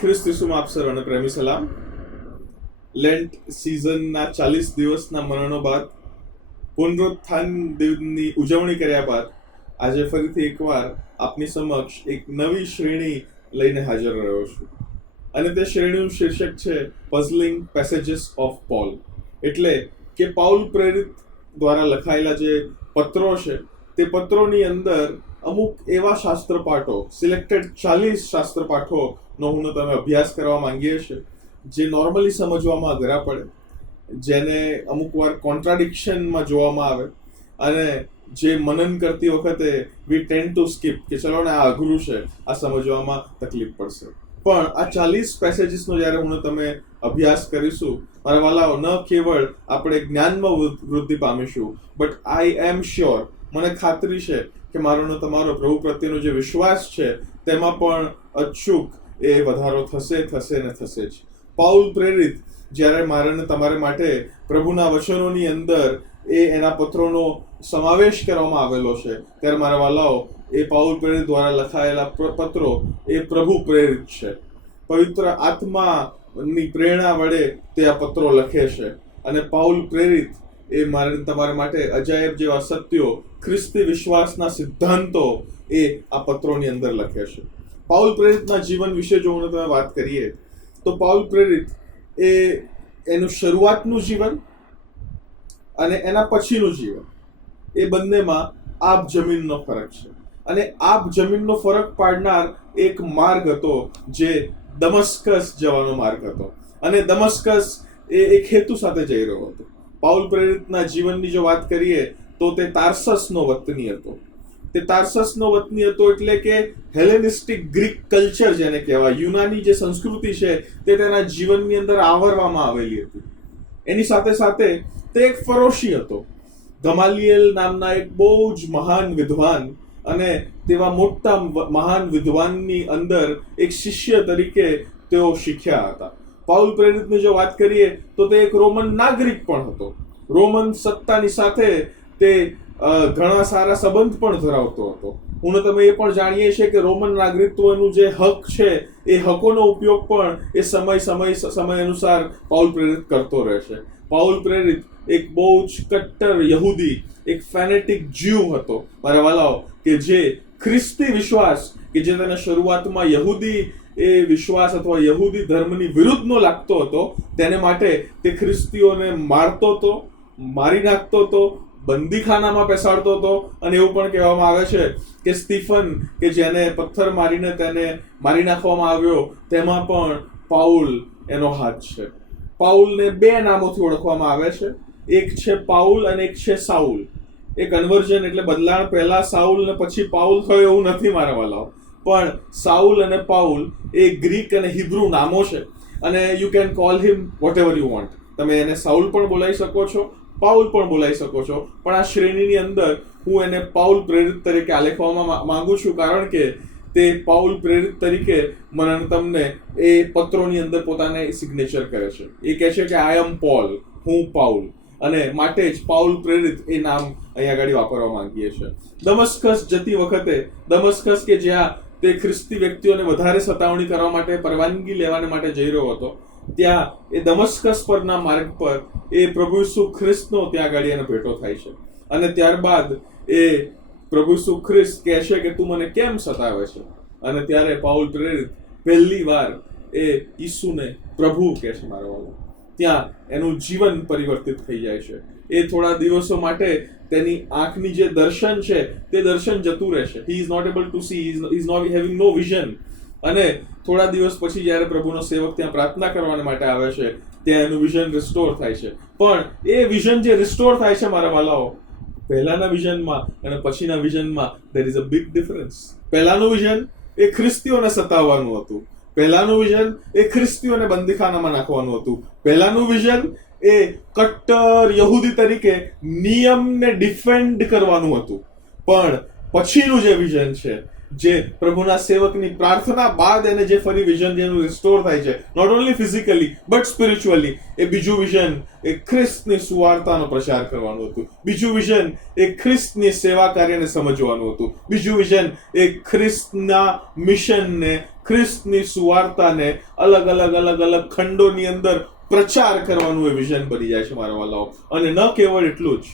ખ્રિસ્ત ઈસુમાં આપ સર્વને પ્રેમી સલામ. લેન્ટ સિઝનના 40 દિવસના મરણો બાદ પુનરુત્થાન દિવસની ઉજવણી કર્યા બાદ આજે ફરીથી એકવાર આપની સમક્ષ એક નવી શ્રેણી લઈને હાજર રહ્યો છું. અને તે શ્રેણીનું શીર્ષક છે પઝલિંગ પેસેજીસ ઓફ પોલ. એટલે કે પાઉલ પ્રેરિત દ્વારા લખાયેલા જે પત્રો છે તે પત્રોની અંદર અમુક એવા શાસ્ત્ર પાઠો, સિલેક્ટેડ 40 શાસ્ત્ર પાઠોનો હું તમે અભ્યાસ કરવા માંગીએ છીએ જે નોર્મલી સમજવામાં અઘરા પડે, જેને અમુક વાર કોન્ટ્રાડિક્શનમાં જોવામાં આવે અને જે મનન કરતી વખતે વી ટેન્ડ ટુ સ્કીપ કે ચલો ને આ અઘરું છે, આ સમજવામાં તકલીફ પડશે. પણ આ 40 પેસેજીસનો જ્યારે હું તમે અભ્યાસ કરીશું મારા વાલાઓ, ન કેવળ આપણે જ્ઞાનમાં વૃદ્ધિ પામીશું, બટ આઈ એમ શ્યોર, મને ખાતરી છે કે મારો ને તમારો પ્રભુ પ્રત્યેનો જે વિશ્વાસ છે તેમાં પણ અચૂક એ વધારો થશે ને થશે જ. પાઉલ પ્રેરિત જ્યારે મારે ને તમારે માટે પ્રભુના વચનોની અંદર એના પત્રોનો સમાવેશ કરવામાં આવેલો છે ત્યારે મારા વાલાઓ, એ પાઉલ પ્રેરિત દ્વારા લખાયેલા પત્રો એ પ્રભુ પ્રેરિત છે. પવિત્ર આત્માની પ્રેરણા વડે તે આ પત્રો લખે છે અને પાઉલ પ્રેરિત એ મારે તમારા માટે અજાયબ જેવા સત્યો, ખ્રિસ્તી વિશ્વાસના સિદ્ધાંતો એ આ પત્રોની અંદર લખે છે. પાઉલ પ્રેરિતના જીવન વિશે જો હું તમે વાત કરીએ તો પાઉલ પ્રેરિત એનું શરૂઆતનું જીવન અને એના પછીનું જીવન એ બંનેમાં આબ જમીનનો ફરક છે. અને આબ જમીનનો ફરક પાડનાર એક માર્ગ હતો જે દમસ્કસ જવાનો માર્ગ હતો. અને દમસ્કસ એ એક હેતુ સાથે જઈ રહ્યો હતો. પાઉલ પ્રેરિતના જીવનની જો વાત કરીએ તો તે તાર્સસનો વતની હતો. તે તાર્સસનો વતની હતો એટલે કે હેલેનિસ્ટિક ગ્રીક કલ્ચર જેને કહેવાય, યુનાની જે સંસ્કૃતિ છે તે તેના જીવનની અંદર આવરવામાં આવેલી હતી. એની સાથે સાથે તે એક ફરોશી હતો. ગમાલિયેલ નામના એક બહુ જ મહાન વિદ્વાન અને તેવા મોટા મહાન વિદ્વાનની અંદર એક શિષ્ય તરીકે તેઓ શીખ્યા હતા. પાઉલ પ્રેરિતની જો વાત કરીએ તો તે એક રોમન નાગરિક પણ હતો. રોમન સત્તાની સાથે તે ઘણા સારા સંબંધ પણ ધરાવતો હતો. હું તમે એ પણ જાણીએ છીએ કે રોમન નાગરિકત્વનું જે હક છે એ હકોનો ઉપયોગ પણ એ સમય અનુસાર પાઉલ પ્રેરિત કરતો રહેશે. પાઉલ પ્રેરિત એક બહુ જ કટ્ટર યહૂદી, એક ફેનેટિક જ્યુ હતો મારા વાલાઓ, કે જે ખ્રિસ્તી વિશ્વાસ કે જે તેને શરૂઆતમાં યહૂદી એ વિશ્વાસ અથવા યહૂદી ધર્મની વિરુદ્ધનો લાગતો હતો, તેને માટે તે ખ્રિસ્તીઓને મારતો હતો, મારી નાખતો હતો, બંદીખાનામાં બેસાડતો હતો. અને એવું પણ કહેવામાં આવે છે કે સ્ટીફન કે જેને પથ્થર મારીને તેને મારી નાખવામાં આવ્યો તેમાં પણ પાઉલ એનો હાથ છે. પાઉલને 2 નામોથી ઓળખવામાં આવે છે. એક છે પાઉલ અને એક છે સાઉલ. એ કન્વર્ઝન એટલે બદલાણ પહેલા સાઉલ ને પછી પાઉલ થયો એવું નથી મારા વાલાઓ, પણ સાઉલ અને પાઉલ એ ગ્રીક અને હિબ્રુ નામો છે. અને you can call him vote ever you want. તમે એને સાઉલ પણ બોલાવી શકો છો, પાઉલ પણ બોલાવી શકો છો, પણ આ શ્રેણીની અંદર હું એને પાઉલ પ્રેરિત તરીકે આલેખવામાં માંગુ છું, કારણ કે તે પાઉલ પ્રેરિત તરીકે મને તમને એ પત્રોની અંદર પોતાને સિગ્નેચર કરે છે. એ કહે છે કે આઈ એમ પોલ, હું પાઉલ, અને માટે જ પાઉલ પ્રેરિત એ નામ અહીંયા આગળ વાપરવા માંગીએ છીએ. દમસ્કસ જતી વખતે, દમસ્કસ કે જ્યાં તે ખ્રિસ્તી વ્યક્તિઓને વધારે સતાવણી કરવા માટે, પરવાનગી લેવાને માટે જઈ રહ્યો હતો, ત્યાં એ દમસ્કસ પરના માર્ગ પર એ પ્રભુ ઈસુ ખ્રિસ્તનો ત્યાં આગળ એને ભેટો થાય છે. અને ત્યારબાદ એ પ્રભુ ઈસુ ખ્રિસ્ત કહે છે કે તું મને કેમ સતાવે છે? અને ત્યારે પાઉલ પ્રેરિત પહેલી વાર એ ઈસુને પ્રભુ કહે છે મારા વાળો. ત્યાં એનું જીવન પરિવર્તિત થઈ જાય છે. એ થોડા દિવસો માટે તેની આંખની જે દર્શન છે તે દર્શન જતું રહેશે. He is not able to see, he is not having no vision. અને થોડા દિવસ પછી જ્યારે પ્રભુનો સેવક ત્યાં પ્રાર્થના કરવા માટે આવે છે ત્યાં એનું વિઝન રિસ્ટોર થાય છે. પણ એ વિઝન જે રિસ્ટોર થાય છે મારા વાલાઓ, પહેલાના વિઝનમાં અને પછીના વિઝનમાં there is a big difference. પહેલાનું વિઝન એ ખ્રિસ્તીઓને સતાવવાનું હતું. પહેલાનું વિઝન એ ખ્રિસ્તીઓને બંદીખાનામાં નાખવાનું હતું. પહેલાનું વિઝન એ કટ્ટર યહૂદી તરીકે નિયમને ડિફેન્ડ કરવાનું હતું. પણ પછીનું જે વિઝન છે જે પ્રભુના સેવકની પ્રાર્થના બાદ એને જે ફરી વિઝન જેનું રિસ્ટોર થાય છે, not only physically but spiritually, એ બીજું વિઝન એ ખ્રિસ્તની સુવાર્તાનો પ્રચાર કરવાનું હતું. બીજું વિઝન એ ખ્રિસ્તની સેવા કાર્યને સમજવાનું હતું. બીજું વિઝન એ ખ્રિસ્તના મિશનને, ખ્રિસ્તની સુવાર્તાને અલગ અલગ ખંડોની અંદર પ્રચાર કરવાનું એ વિઝન બની જાય છે મારા વાલાઓ. અને ન કેવળ એટલું જ,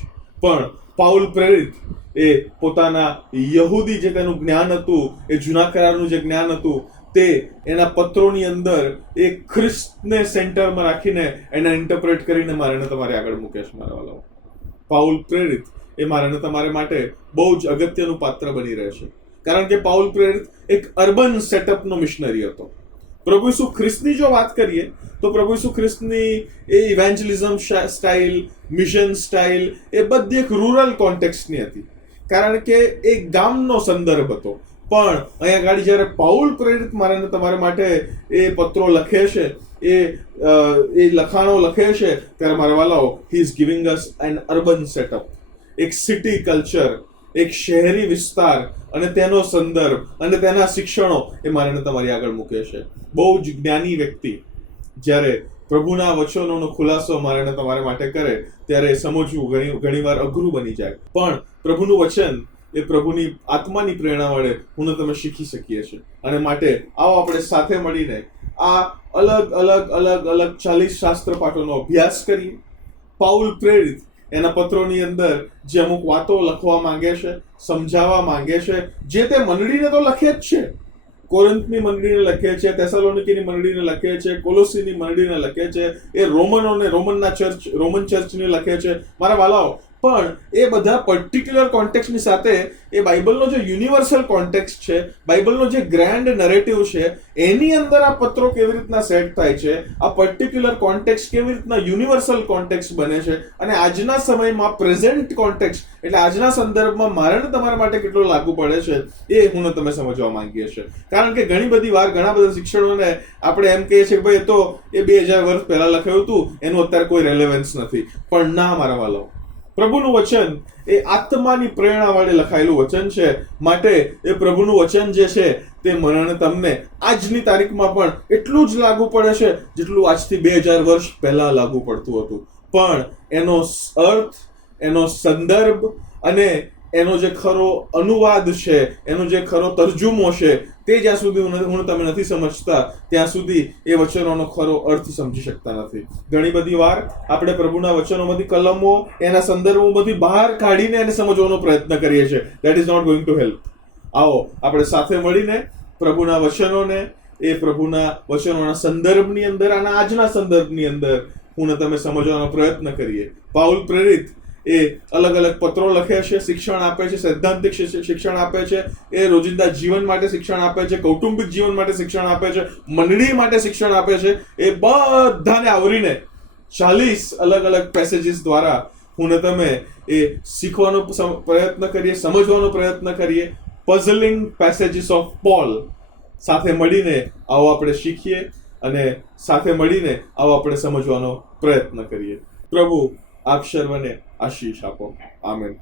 પણ પાઉલ પ્રેરિત એ પોતાના યહૂદી જે તેનું જ્ઞાન હતું, એ જૂના કરારનું જે જ્ઞાન હતું, તે એના પત્રોની અંદર એ ખ્રિસ્તને સેન્ટરમાં રાખીને એને ઇન્ટરપ્રેટ કરીને મારે તમારે આગળ મૂકે છે મારા વાલાઓ. પાઉલ પ્રેરિત એ મારે તમારે માટે બહુ જ અગત્યનું પાત્ર બની રહે છે, કારણ કે પાઉલ પ્રેરિત એક અર્બન સેટઅપનો મિશનરી હતો. પ્રભુ ઈસુ ખ્રિસ્તની જો વાત કરીએ તો પ્રભુ ઈસુ ખ્રિસ્તની એ ઇવેન્જલિઝમ સ્ટાઇલ, મિશન સ્ટાઇલ એ બધી એક રૂરલ કોન્ટેક્સ્ટની હતી, કારણ કે એ ગામનો સંદર્ભ હતો. પણ અહીંયા ગાડી જ્યારે પાઉલ પ્રેરિત મારે તમારા માટે એ પત્રો લખે છે, એ લખાણો લખે છે, ત્યારે મારા વાલાઓ, he is giving us an urban setup, એક સિટી કલ્ચર, એક શહેરી વિસ્તાર અને તેનો સંદર્ભ અને તેના શિક્ષણો એ મારે તમારી આગળ મૂકે છે. બહુ જ જ્ઞાની વ્યક્તિ જ્યારે પ્રભુના વચનોનો ખુલાસો મારે તમારા માટે કરે ત્યારે સમજવું ઘણીવાર અઘરું બની જાય. પણ પ્રભુનું વચન એ પ્રભુની આત્માની પ્રેરણા વડે હું તમે શીખી શકીએ છીએ. અને માટે આવો આપણે સાથે મળીને આ અલગ અલગ 40 શાસ્ત્ર પાઠોનો અભ્યાસ કરીએ. પાઉલ પ્રેરિત એના પત્રોની અંદર જે અમુક વાતો લખવા માંગે છે, સમજાવવા માંગે છે, જે તે મંડળીને તો લખે જ છે. કોરિન્થની મંડળીને લખે છે, થેસાલોનિકીની મંડળીને લખે છે, કોલોસીની મંડળીને લખે છે, એ રોમન ચર્ચને લખે છે મારા વાલાઓ. પણ એ બધા પર્ટિક્યુલર કોન્ટેક્સ્ટની સાથે એ બાઇબલનો જે યુનિવર્સલ કોન્ટેક્સ્ટ છે, બાઇબલનો જે ગ્રેન્ડ નરેટિવ છે, એની અંદર આ પત્રો કેવી રીતના સેટ થાય છે, આ પર્ટિક્યુલર કોન્ટેક્સ્ટ કેવી રીતના યુનિવર્સલ કોન્ટેક્સ્ટ બને છે, અને આજના સમયમાં પ્રેઝન્ટ કોન્ટેક્સ્ટ એટલે આજના સંદર્ભમાં મારે તમારા માટે કેટલો લાગુ પડે છે, એ હું તમે સમજવા માંગીએ છીએ. કારણ કે ઘણી બધી વાર ઘણા બધા શિક્ષણોને આપણે એમ કહીએ છીએ કે ભાઈ એ તો એ 2000 વર્ષ પહેલા લખાયું હતું, એનું અત્યારે કોઈ રેલેવન્સ નથી. પણ ના મારા વાલાઓ, પ્રભુનું વચન એ આત્માની પ્રેરણા વડે લખાયેલું વચન છે. માટે એ પ્રભુનું વચન જે છે તે મને તમને આજની તારીખમાં પણ એટલું જ લાગુ પડે છે જેટલું આજથી 2000 વર્ષ પહેલા લાગુ પડતું હતું. પણ એનો અર્થ, એનો સંદર્ભ અને એનો જે ખરો અનુવાદ છે, એનો જે ખરો તર્જુમો છે, તે જ્યાં સુધી હું તમે નથી સમજતા ત્યાં સુધી એ વચનોનો ખરો અર્થ સમજી શકતા નથી. ઘણી બધી વાર આપણે પ્રભુના વચનોમાંથી કલમો, એના સંદર્ભોમાંથી બહાર કાઢીને એને સમજવાનો પ્રયત્ન કરીએ છીએ. That is not going to help. આવો આપણે સાથે મળીને પ્રભુના વચનોને, એ પ્રભુના વચનોના સંદર્ભની અંદર અને આજના સંદર્ભની અંદર હું તમે સમજવાનો પ્રયત્ન કરીએ. પાઉલ પ્રેરિત એ અલગ અલગ પત્રો લખે છે, શિક્ષણ આપે છે, સૈદ્ધાંતિક શિક્ષણ આપે છે, એ રોજિંદા જીવન માટે શિક્ષણ આપે છે, કૌટુંબિક જીવન માટે શિક્ષણ આપે છે, મંડળી માટે શિક્ષણ આપે છે. એ બધાને આવરીને 40 અલગ અલગ પેસેજીસ દ્વારા હું તમે એ શીખવાનો પ્રયત્ન કરીએ, સમજવાનો પ્રયત્ન કરીએ. પઝલિંગ પેસેજીસ ઓફ પોલ સાથે મળીને આવો આપણે શીખીએ અને સાથે મળીને આવો આપણે સમજવાનો પ્રયત્ન કરીએ. પ્રભુ આપ સર્વને આશીષ આપો. આમેન.